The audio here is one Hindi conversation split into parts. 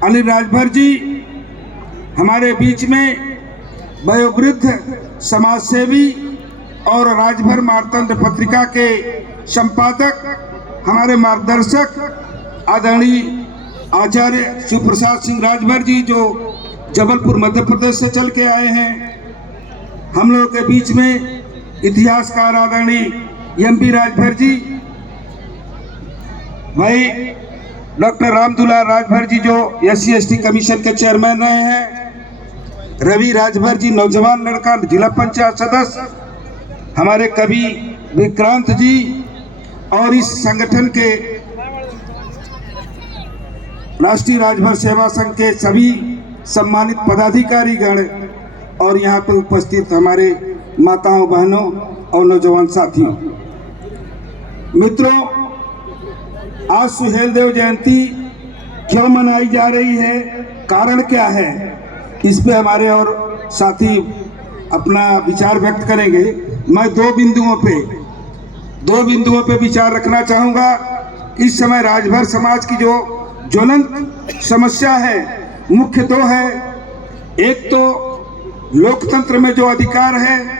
अनिल राजभर जी हमारे बीच में वयोवृद्ध समाजसेवी और राजभर मार्तंड पत्रिका के संपादक, हमारे मार्गदर्शक आदरणीय आचार्य शिव प्रसाद सिंह राजभर जी, जो जबलपुर मध्य प्रदेश से चल के आए हैं। हम लोगों के बीच में इतिहासकार आदरणीय एम.पी. राजभर जी, भाई डॉक्टर रामदुलार राजभर जी जो SC/ST कमीशन के चेयरमैन रहे हैं, रवि राजभर जी नौजवान लड़का जिला पंचायत सदस्य, हमारे कवि विक्रांत जी, और इस संगठन के राष्ट्रीय राजभर सेवा संघ के सभी सम्मानित पदाधिकारी गण, और यहाँ पे उपस्थित हमारे माताओं, बहनों और नौजवान साथियों। मित्रों, आज सुहेलदेव जयंती क्यों मनाई जा रही है, कारण क्या है, इस पे हमारे और साथी अपना विचार व्यक्त करेंगे। मैं दो बिंदुओं पे विचार रखना चाहूँगा। इस समय राजभर समाज की जो ज्वलंत समस्या है, मुख्य दो है। एक तो लोकतंत्र में जो अधिकार है,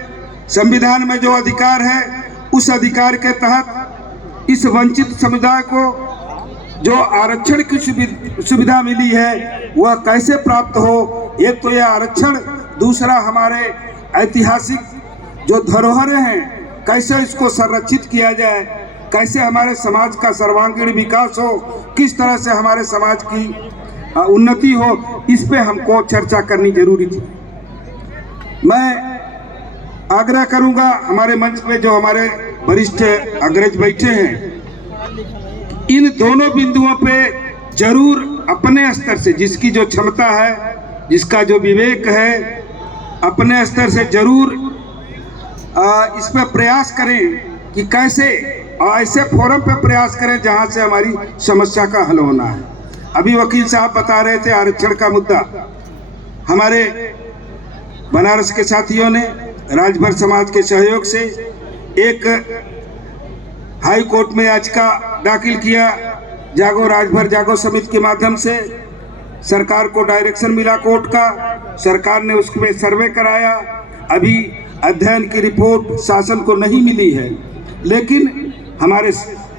संविधान में जो अधिकार है, उस अधिकार के तहत इस वंचित समुदाय को जो आरक्षण की सुविधा मिली है वह कैसे प्राप्त हो। एक तो यह आरक्षण, दूसरा हमारे ऐतिहासिक जो धरोहरें हैं कैसे इसको संरक्षित किया जाए, कैसे हमारे समाज का सर्वांगीण विकास हो, किस तरह से हमारे समाज की उन्नति हो, इस पे हमको चर्चा करनी जरूरी थी। मैं आग्रह करूंगा हमारे मंच पे जो हमारे वरिष्ठ अग्रज बैठे हैं, इन दोनों बिंदुओं पे जरूर अपने स्तर से, जिसकी जो क्षमता है, जिसका जो विवेक है, अपने स्तर से जरूर इस पे प्रयास करें कि कैसे, और ऐसे फोरम पे प्रयास करें जहां से हमारी समस्या का हल होना है। अभी वकील साहब बता रहे थे आरक्षण का मुद्दा, हमारे बनारस के साथियों ने राजभर समाज के सहयोग से एक हाई कोर्ट में याचिका दाखिल किया। जागो राजभर जागो समिति के माध्यम से सरकार को डायरेक्शन मिला कोर्ट का, सरकार ने उसमें सर्वे कराया। अभी अध्ययन की रिपोर्ट शासन को नहीं मिली है, लेकिन हमारे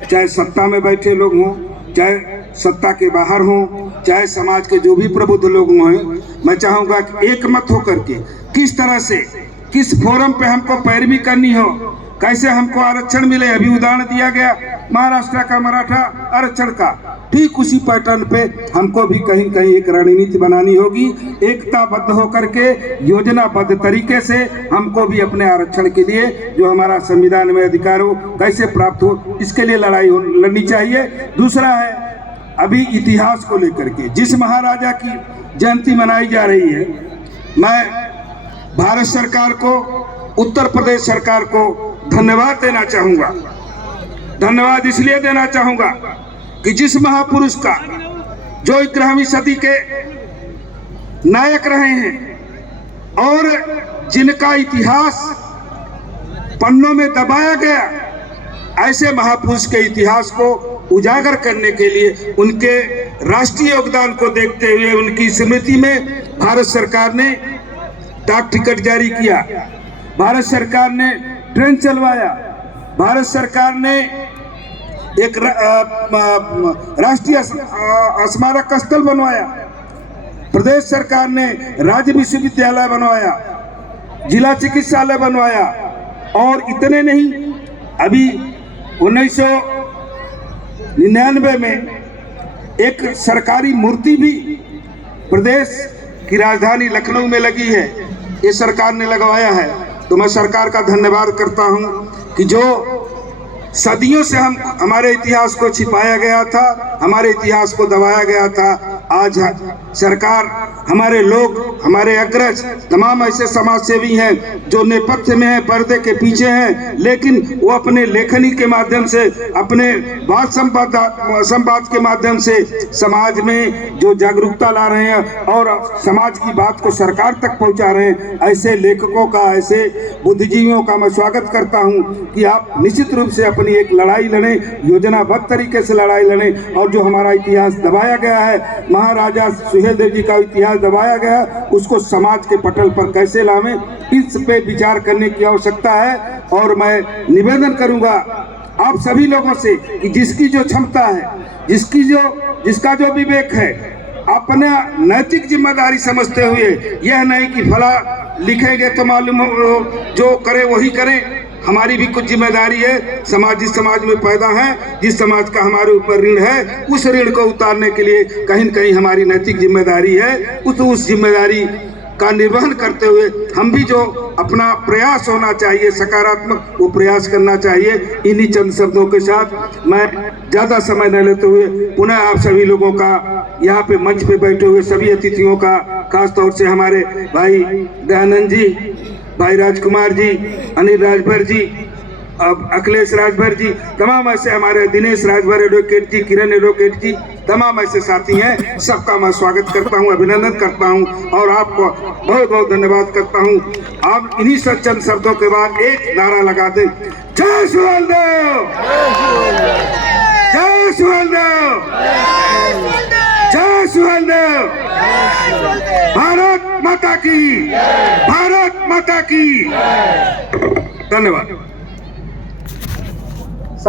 चाहे सत्ता में बैठे लोग हों, चाहे सत्ता के बाहर हों, चाहे समाज के जो भी प्रबुद्ध लोग हों, मैं चाहूँगा कि एक मत होकर के किस तरह से, किस फोरम पे हमको पैरवी करनी हो, कैसे हमको आरक्षण मिले। अभी उदाहरण दिया गया महाराष्ट्र का मराठा आरक्षण का, ठीक उसी पैटर्न पे हमको भी कहीं कहीं एक रणनीति बनानी होगी। एकताबद्ध होकर के योजनाबद्ध तरीके से हमको भी अपने आरक्षण के लिए जो हमारा संविधान में अधिकार हो कैसे प्राप्त हो, इसके लिए लड़ाई लड़नी चाहिए। दूसरा है अभी इतिहास को लेकर के जिस महाराजा की जयंती मनाई जा रही है, मैं भारत सरकार को, उत्तर प्रदेश सरकार को धन्यवाद देना चाहूँगा। धन्यवाद इसलिए देना चाहूँगा कि जिस महापुरुष का, जो 11वीं सदी के नायक रहे हैं और जिनका इतिहास पन्नों में दबाया गया, ऐसे महापुरुष के इतिहास को उजागर करने के लिए, उनके राष्ट्रीय योगदान को देखते हुए उनकी स्मृति में भारत सरकार ने डाक टिकट जारी किया, भारत सरकार ने ट्रेन चलवाया, भारत सरकार ने एक राष्ट्रीय स्मारक स्थल बनवाया, प्रदेश सरकार ने राज्य विश्वविद्यालय बनवाया, जिला चिकित्सालय बनवाया, और इतने नहीं, अभी 1999 में एक सरकारी मूर्ति भी प्रदेश की राजधानी लखनऊ में लगी है, ये सरकार ने लगवाया है। तो मैं सरकार का धन्यवाद करता हूं कि जो सदियों से हमारे इतिहास को छिपाया गया था, हमारे इतिहास को दबाया गया था, आज सरकार हमारे लोग, हमारे अग्रज, तमाम ऐसे समाज सेवी हैं जो नेपथ्य में हैं, पर्दे के पीछे हैं, लेकिन वो अपने लेखनी के माध्यम से, अपने वाद संवाद के माध्यम से समाज में जो जागरूकता ला रहे हैं और समाज की बात को सरकार तक पहुंचा रहे हैं, ऐसे लेखकों का, ऐसे बुद्धिजीवियों का मैं स्वागत करता हूं कि आप निश्चित रूप से अपनी एक लड़ाई लड़ें, योजनाबद्ध तरीके से लड़ाई लड़ें। और जो हमारा इतिहास दबाया गया है, महाराजा सुहेलदेव जी का इतिहास दबाया गया, उसको समाज के पटल पर कैसे लावें, इस पे विचार करने की आवश्यकता है। और मैं निवेदन करूंगा आप सभी लोगों से कि जिसकी जो क्षमता है, जिसका जो विवेक है, अपने नैतिक जिम्मेदारी समझते हुए, यह नहीं कि फला लिखेंगे तो मालूम जो करे वही करें। हमारी भी कुछ जिम्मेदारी है। समाज, जिस समाज में पैदा है, जिस समाज का हमारे ऊपर ऋण है, उस ऋण को उतारने के लिए कहीं न कहीं हमारी नैतिक जिम्मेदारी है। उस जिम्मेदारी का निर्वहन करते हुए हम भी जो अपना प्रयास होना चाहिए सकारात्मक, वो प्रयास करना चाहिए। इन्हीं चंद शब्दों के साथ मैं ज़्यादा समय न लेते हुए पुनः आप सभी लोगों का, यहाँ पे मंच पे बैठे हुए सभी अतिथियों का, खास तौर से हमारे भाई दयानंद जी, भाई राजकुमार जी, अनिल राजभर जी, अखिलेश राजभर जी, तमाम ऐसे हमारे दिनेश राजभर एडवोकेट जी, किरण एडवोकेट जी, तमाम ऐसे साथी हैं, सबका मैं स्वागत करता हूं, अभिनंदन करता हूं और आपको बहुत बहुत धन्यवाद करता हूं। आप इन्हीं चंद शब्दों के बाद एक नारा लगा दें, जय सुहेलदेव, जय सुहेलदेव, जय सुहेलदेव, भारत माता की, भारत माता की। धन्यवाद।